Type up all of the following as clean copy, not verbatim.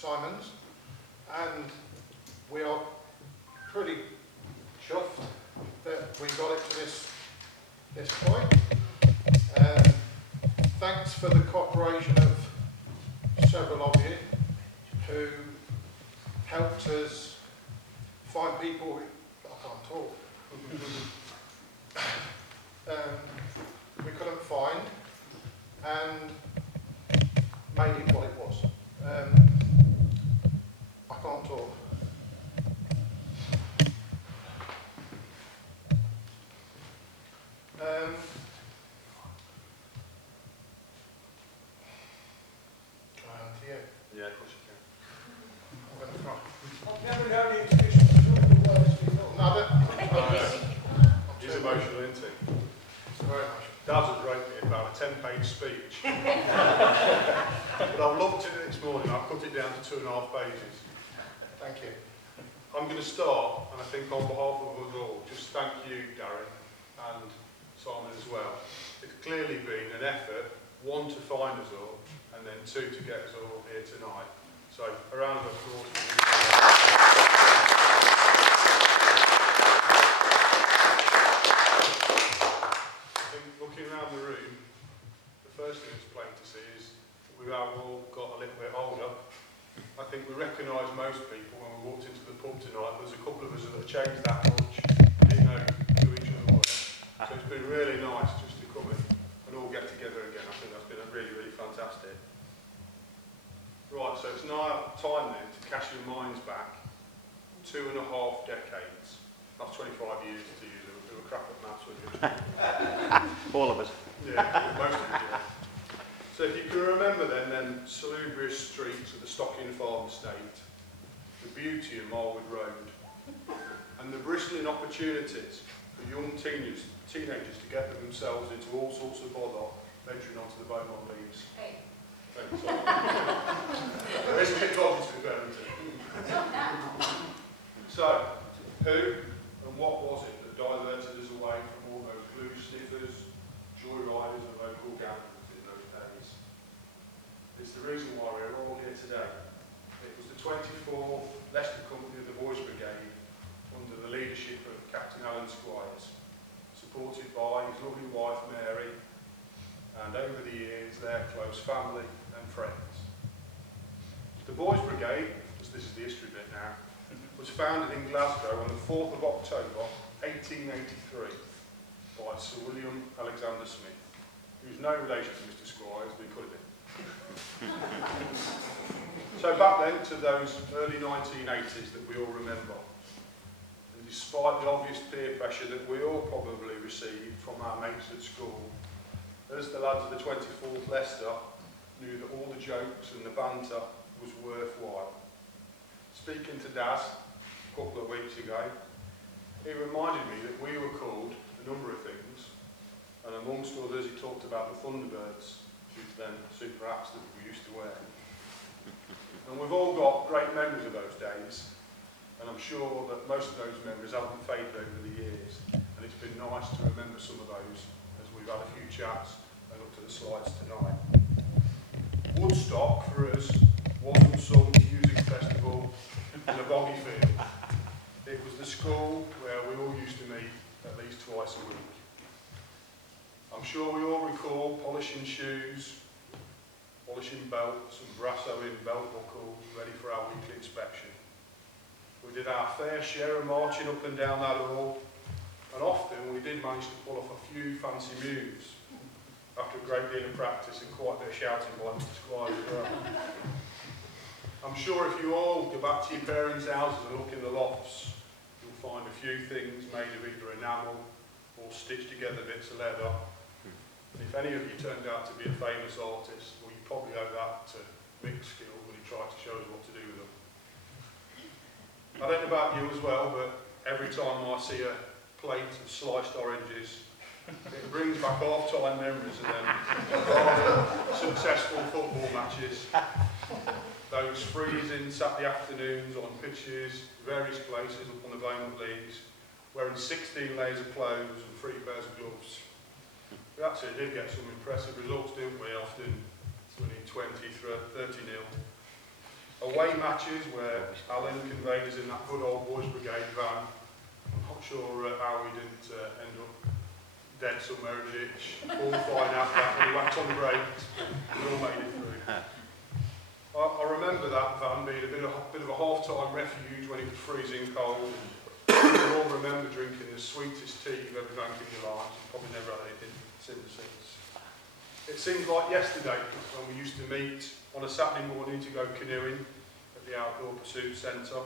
Simons, and we are pretty chuffed that we got it to this point. Thanks for the cooperation of several of you who helped us find people. I can't talk. We couldn't find, and made it what it was. I can't talk. Yeah, of course you can. I'm going to try. I've never known the exhibition to do the words before. No, He's emotional, isn't he? very much. Dad has wrote me about a 10-page speech. But I've looked at it this morning, I've cut it down to 2.5 pages. Thank you. I'm going to start, and I think on behalf of us all, just thank you, Darren, and Simon as well. It's clearly been an effort, one, to find us all, and then two, to get us all here tonight. So, a round of applause. I think looking around the room, the first thing that's plain to see is we've all got a little bit older. I think we recognise most people when we walked into the pub tonight. There's a couple of us that have changed that much, didn't know who each other were. So it's been really nice just to come in and all get together again. I think that's been really, really fantastic. Right, so it's now time then to cast your minds back 2.5 decades. That's 25 years to use a crap at maths with you. All of us. Yeah, most of it, yeah. So if you can remember then salubrious streets of the Stocking Farm estate, the beauty of Marwood Road, and the bristling opportunities for young teenagers to get themselves into all sorts of bother venturing onto the Beaumont Leads. Hey. Thanks. It's a bit dodgy to be fair, isn't it? So, who and what was it that diverted us away from all those blue sniffers, joyriders and local gamblers in those days? It's the reason why we're all here today. It was the 24th Leicester Company of the Boys Brigade under the leadership of Captain Alan Squires, supported by his lovely wife Mary, and over the years their close family and friends. The Boys Brigade, as this is the history bit now, was founded in Glasgow on the 4th of October 1883 by Sir William Alexander Smith, who's no relation to Mr. Squires, but he could have been. So back then to those early 1980s that we all remember, and despite the obvious peer pressure that we all probably received from our mates at school, as the lads of the 24th Leicester knew that all the jokes and the banter was worthwhile. Speaking to Daz a couple of weeks ago, he reminded me that we were called a number of things, and amongst others he talked about the Thunderbirds, which then super hats that we used to wear. And we've all got great memories of those days, and I'm sure that most of those memories haven't faded over the years, and it's been nice to remember some of those as we've had a few chats and looked at the slides tonight. Woodstock for us wasn't some music festival in a boggy field. It was the school where we all used to meet at least twice a week. I'm sure we all recall polishing shoes, polishing belts and brassoing belt buckles ready for our weekly inspection. We did our fair share of marching up and down that hall, and often we did manage to pull off a few fancy moves after a great deal of practice and quite a bit of shouting by Mr. Squires as well. I'm sure if you all go back to your parents' houses and look in the lofts, you'll find a few things made of either enamel or stitched together bits of leather. And if any of you turned out to be a famous artist, well, you probably owe that to Mick's skill when he tried to show us what to do with them. I don't know about you as well, but every time I see a plate of sliced oranges, it brings back half-time memories of them rather successful football matches. Those freezing Saturday afternoons on pitches, various places up on the Beaumont Leads, wearing 16 layers of clothes and 3 pairs of gloves. We actually did get some impressive results, didn't we? Often winning 20, 30-0. away matches where Alan conveyed us in that good old Boys Brigade van. I'm not sure how we didn't end up dead somewhere in a ditch, all fine out that when we went on the brakes, we all made it through. I remember that van being a bit of a half-time refuge when it was freezing cold. We all remember drinking the sweetest tea you've ever drank in your life. You've probably never had anything similar since. It seems like yesterday when we used to meet on a Saturday morning to go canoeing at the Outdoor Pursuit Centre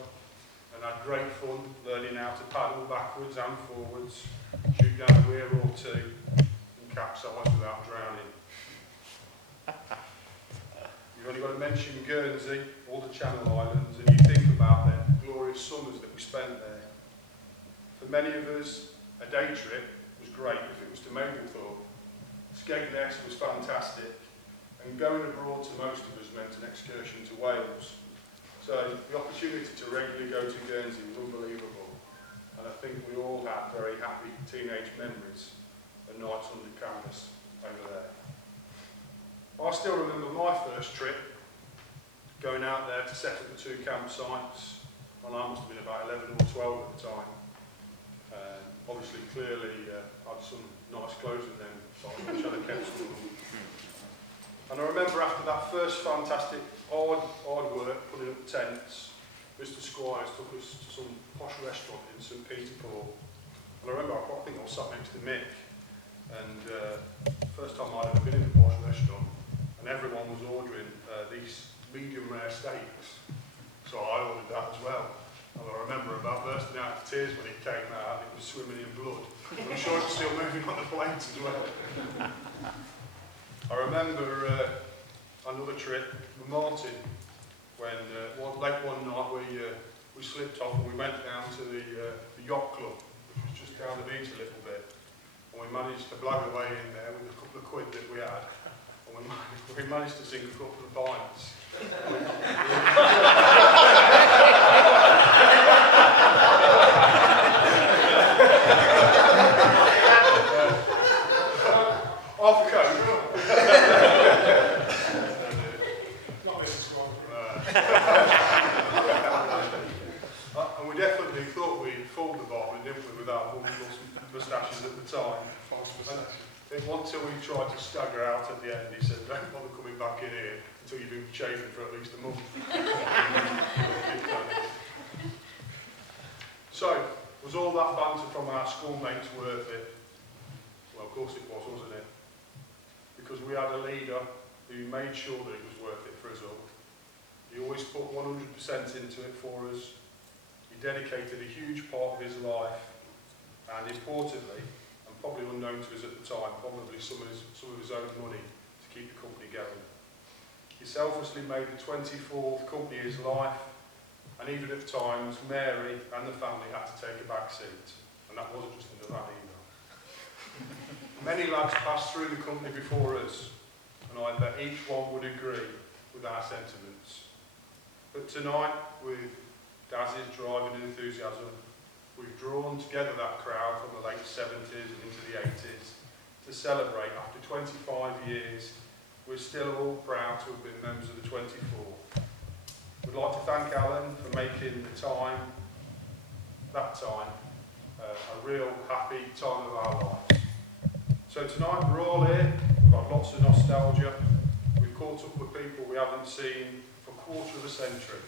and had great fun learning how to paddle backwards and forwards, shoot down a weir or two and capsize without drowning. You've only got to mention Guernsey, all the Channel Islands, and you think about the glorious summers that we spent there. For many of us, a day trip was great if it was to Mablethorpe. Skegness was fantastic, and going abroad to most of us meant an excursion to Wales. So the opportunity to regularly go to Guernsey was unbelievable, and I think we all had very happy teenage memories of nights under canvas over there. I still remember my first trip, going out there to set up the 2 campsites. Well, I must have been about 11 or 12 at the time. Obviously, clearly, I had some nice clothes with them, so I wish I'd have kept some of them. And I remember after that first fantastic hard work putting up the tents, Mr. Squires took us to some posh restaurant in St. Peter Port. And I remember, I think I was sat next to Mick, and first time I'd ever been in a posh restaurant, and everyone was ordering these medium rare steaks. So I ordered that as well. And I remember about bursting out into tears when it came out. It was swimming in blood. And I'm sure it's still moving on the planes as well. I remember another trip with Martin when late one night we slipped off and we went down to the yacht club, which was just down the beach a little bit. And we managed to blag away in there with a couple of quid that we had. And we managed to sink a couple of pints. Off code. Not Mr. Squires. And we definitely thought we'd fooled the bottle, didn't we, with our wonderful moustaches at the time. It wasn't until we tried to stagger out at the end, he said, don't bother coming back in here until you've been shaving for at least a month. So, was all that banter from our schoolmates worth it? Well, of course it was, wasn't it? Because we had a leader who made sure that it was worth it for us all. He always put 100% into it for us. He dedicated a huge part of his life, and importantly, and probably unknown to us at the time, probably some of his own money to keep the company going. He selflessly made the 24th company his life, and even at times, Mary and the family had to take a back seat, and that wasn't just in the van either. Many lads passed through the company before us, and I bet each one would agree with our sentiments. But tonight, with Daz's drive and enthusiasm, we've drawn together that crowd from the late 70s and into the 80s to celebrate after 25 years. We're still all proud to have been members of the 24. We'd like to thank Alan for making the time, a real happy time of our lives. So tonight we're all here, we've got lots of nostalgia, we've caught up with people we haven't seen for a quarter of a century,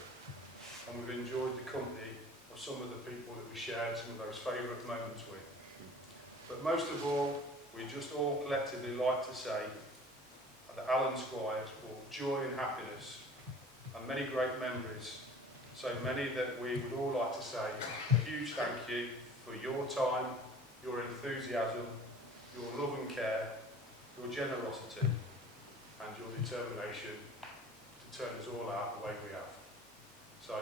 and we've enjoyed the company of some of the people that we shared some of those favourite moments with. But most of all, we just all collectively like to say that Alan Squires brought joy and happiness and many great memories, so many that we would all like to say a huge thank you for your time, your enthusiasm, your love and care, your generosity and your determination to turn us all out the way we have. So,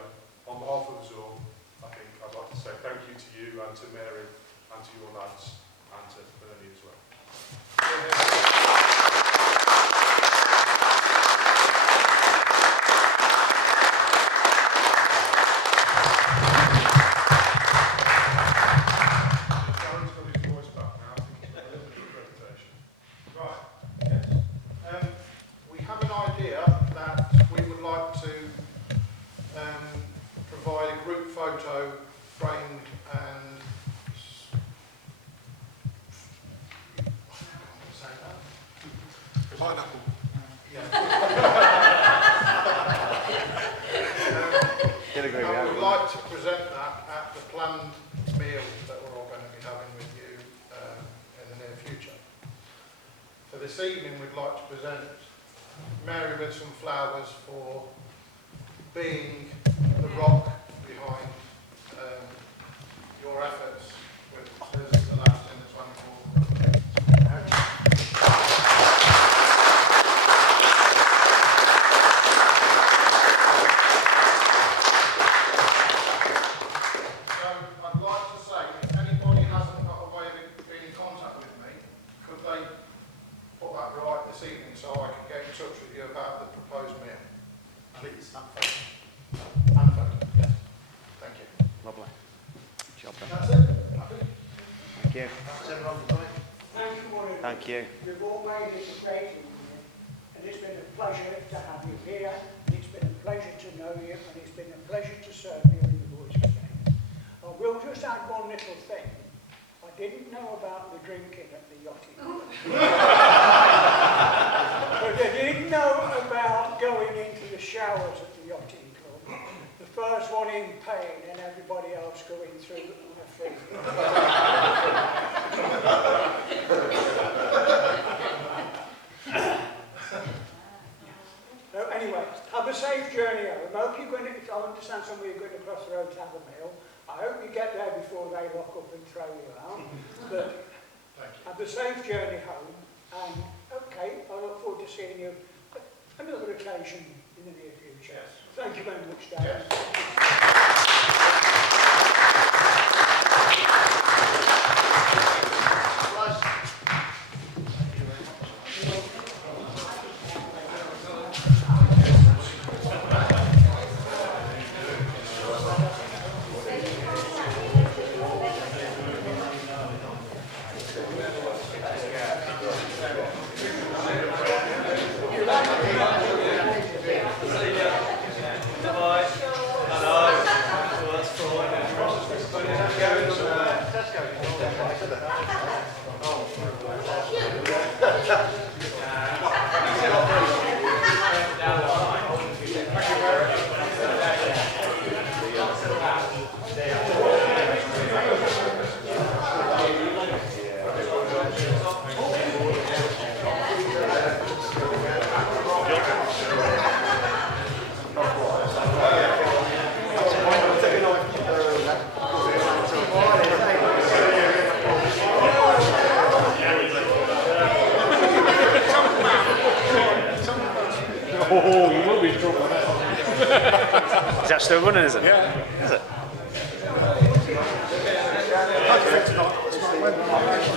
on behalf of us all, I think I'd like to say thank you to you and to Mary and to your lads and to Bernie as well. Darren's got his voice back now. I think he's got a little bit of a reputation. Right, yes. We have an idea that we would like to provide a group photo framed and Pineapple. Did agree with I that. would like to present that at the planned meal that we're all going to be having with you in the near future. For this evening, we'd like to present Mary with some flowers for being the rock behind your efforts with the lads in the 24. So I'd like to say, if anybody hasn't got a way of being in contact with me, could they put that right this evening so I can get in touch with you about the proposed meal? Please. And photo, yes. Thank you. Lovely. Job done. That's it. Thank you. That's everyone for doing. Thank you, Warren. Thank you. You've all made it a great evening, and it's been a pleasure to have you here, and it's been a pleasure to know you, and it's been a pleasure to serve you in the Boys' Brigade. I will just add one little thing. I didn't know about the drinking at the yachting club. But I did know about going into the showers at the yachting club. The first one in pain and everybody else going through on a free. So anyway, have a safe journey home. I hope you're going to, I understand some of you are going to cross the road to have a meal. I hope you get there before they lock up and throw you out. But have a safe journey home. And okay, I look forward to seeing you at another occasion in the near future. Yes. Thank you very much, Dave. Yes. Oh, you will be in trouble there. Is that still running, is it? Yeah. Is it? How do you think tonight?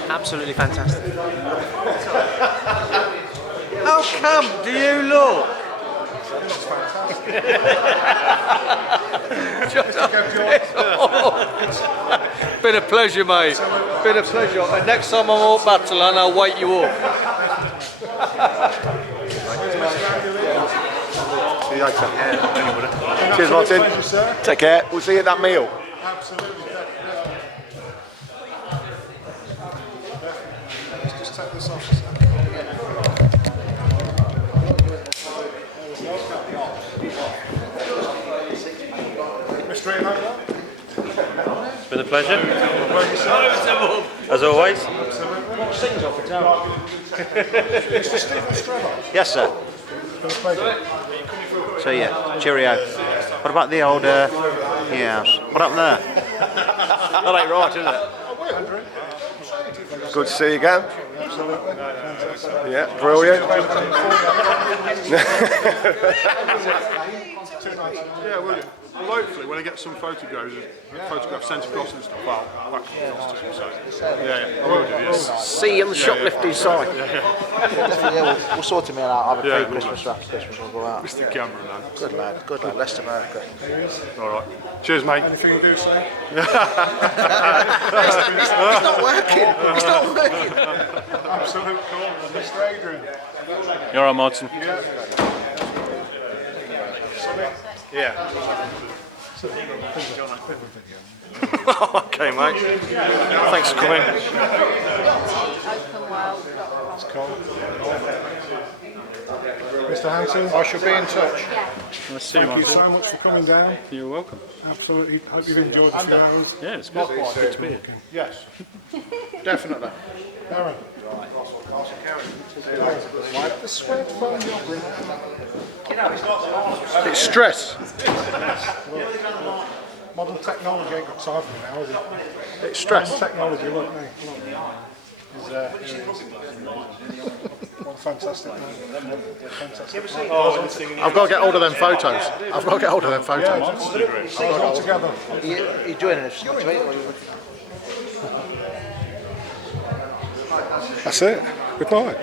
Absolutely fantastic. How come do you look? Been a pleasure, mate. Been a pleasure. And next time I'm at Battleland, I'll wake you up. See you later. Cheers, Martin. Take care. We'll see you at that meal. Absolutely. Let's just take this off. Mr. Ian, It's been a pleasure. As always. Mr. Stephen Strella. Yes, sir. So yeah, cheerio. What about the old house? What happened there? That ain't right, is it? Good to see you again. Yeah, brilliant. Yeah, will you? Well, hopefully, when I get some photographs sent across and stuff, I'll back across to him. So, yeah, I will do, yes. See you on the shoplifting side. Yeah, we'll sort him out. I'll have a pre-Christmas or after Christmas. We'll go out. Mr. Cameron, man. Good lad, Leicester America. All right. Cheers, mate. Anything you do, say? It's not working. It's not working. Absolute call. Mr. Adrian. You're all right, Martin. Yeah. Sonny. Yeah. Okay, mate. Thanks for coming. Mr. Hanson, I shall be in touch. thank you so much for coming down. You're welcome. Absolutely. Hope you've enjoyed the few hours. Yeah, it's good. Good to be here. Yes, definitely. Darren. Wipe the sweat from your brow. It's stress. Modern technology ain't got time for me now, is it? It's stress. Modern technology, look me. What a fantastic man. Fantastic man. I've got to get hold of them photos. I've got to get hold of them Yeah, photos. all together. Are you joining us tonight? That's it. Good night.